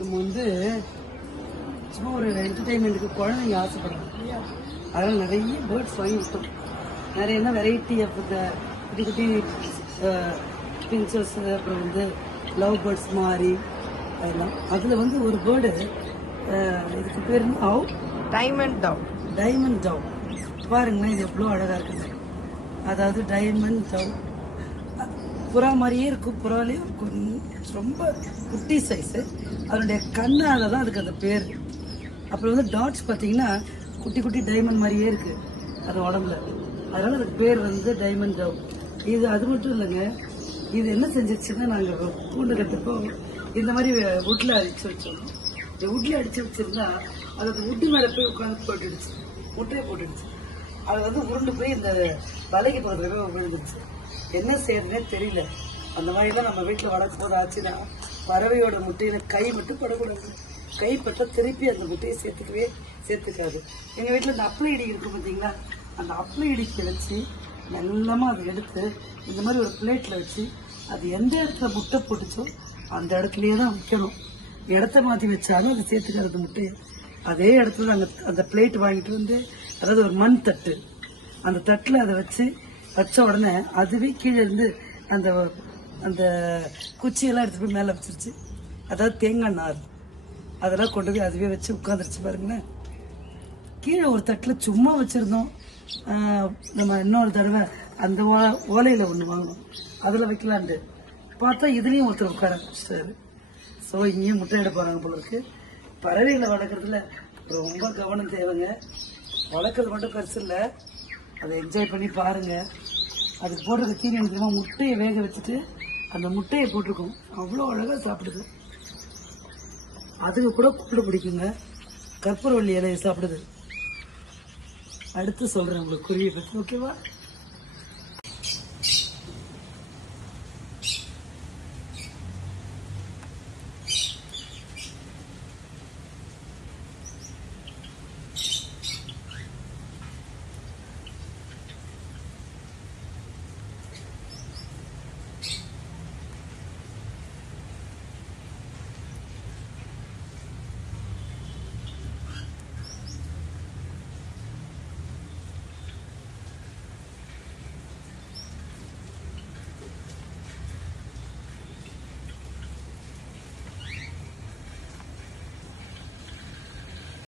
நம்ம வந்து சும்மா ஒரு என்டர்டைன்மெண்ட்டுக்கு குழந்தைங்க ஆசைப்படுறாங்க இல்லையா, அதனால் நிறைய பேர்ட்ஸ் வாங்கி விட்டோம். நிறைய என்ன வெரைட்டி ஆஃப் இந்த குட்டி குட்டி பின்சஸ், அப்புறம் வந்து லவ் பேர்ட்ஸ் மாதிரி அதெல்லாம். அதில் வந்து ஒரு பேர்டு, இதுக்கு பேர் டைமண்ட் டவ். Diamond tau. பாருங்களேன், இது எவ்வளோ அழகாக இருக்குது. அதாவது டைமண்ட் டவ் புறா மாதிரியே இருக்கும். புறாலேயும் ரொம்ப குட்டி சைஸு. அதனுடைய கண்ணால் தான் அதுக்கு அந்த பேர். அப்புறம் வந்து டாட்ஸ் பார்த்தீங்கன்னா குட்டி குட்டி டைமண்ட் மாதிரியே இருக்குது அது உடம்புல. அதனால் அதுக்கு பேர் வந்து டைமண்ட் டவ். இது அது மட்டும் இல்லைங்க, இது என்ன செஞ்சிச்சுன்னா, நாங்கள் கூண்டு கட்டுப்போ இந்த மாதிரி வுட்டில் அடித்து வச்சோம். இந்த வுட்டில் அடித்து வச்சுருந்தா அது அந்த வுட்டு மேலே போய் உட்காந்து போட்டுடுச்சு, முட்டையை போட்டுடுச்சு. அது வந்து உருண்டு போய் இந்த வலைக்கு பக்கத்தில் போய் விழுந்துருச்சு. என்ன செய்யறதுனே தெரியல. அந்த மாதிரிலாம் நம்ம வீட்டில் வளர்க்கும் போது ஆச்சுன்னா, பறவையோட முட்டையில கை மட்டும் படக்கூடாது. கை பட்டால் திருப்பி அந்த முட்டையை சேர்த்துக்காது. எங்கள் வீட்டில் இந்த அப்ளை இடி இருக்குது பார்த்தீங்களா, அந்த அப்ளை இடிக்க வச்சு மெல்லமாக அதை எடுத்து இந்த மாதிரி ஒரு பிளேட்டில் வச்சு அது எந்த இடத்துல முட்டை போட்டுச்சோ அந்த இடத்துலையே தான் வைக்கணும். இடத்த மாற்றி வச்சாலும் அது சேர்த்துக்கிறது முட்டையை. அதே இடத்துல அந்த பிளேட் வாங்கிட்டு வந்து, அதாவது ஒரு மண் தட்டு, அந்த தட்டில் அதை வச்ச உடனே அதுவே கீழே இருந்து அந்த அந்த குச்சியெல்லாம் எடுத்துகிட்டு போய் மேலே வச்சிருச்சு. அதாவது தேங்காய் நார் அதெல்லாம் கொண்டு போய் அதுவே வச்சு உட்காந்துருச்சு. பாருங்களேன், கீழே ஒரு தட்டில் சும்மா வச்சுருந்தோம். நம்ம இன்னொரு தடவை அந்த ஓலையில் ஒன்று வாங்கணும், அதில் வைக்கலான்ட்டு பார்த்தா இதுலேயும் ஒருத்தர் உட்கார வச்சுட்டாரு. ஸோ இங்கேயும் முட்டை இட போகிறாங்க போல இருக்கு. பறவைகளை வளர்க்குறதுல ரொம்ப கவனம் தேவைங்க. வளர்க்குறது மட்டும் பெருசு இல்லை, அதை என்ஜாய் பண்ணி பாருங்கள். அதுக்கு போடுறது தீனி தெரியுமா, முட்டையை வேக வச்சுட்டு அந்த முட்டையை போட்டிருக்கோம். அவ்வளோ அழகாக சாப்பிடுது. அதுக்கு கூட கூப்பிட பிடிக்குங்க. கற்பூரவள்ளி இலையை சாப்பிடுது. அடுத்து சொல்கிறேன் உங்களுக்கு குருவியை பற்றி. ஓகேவா?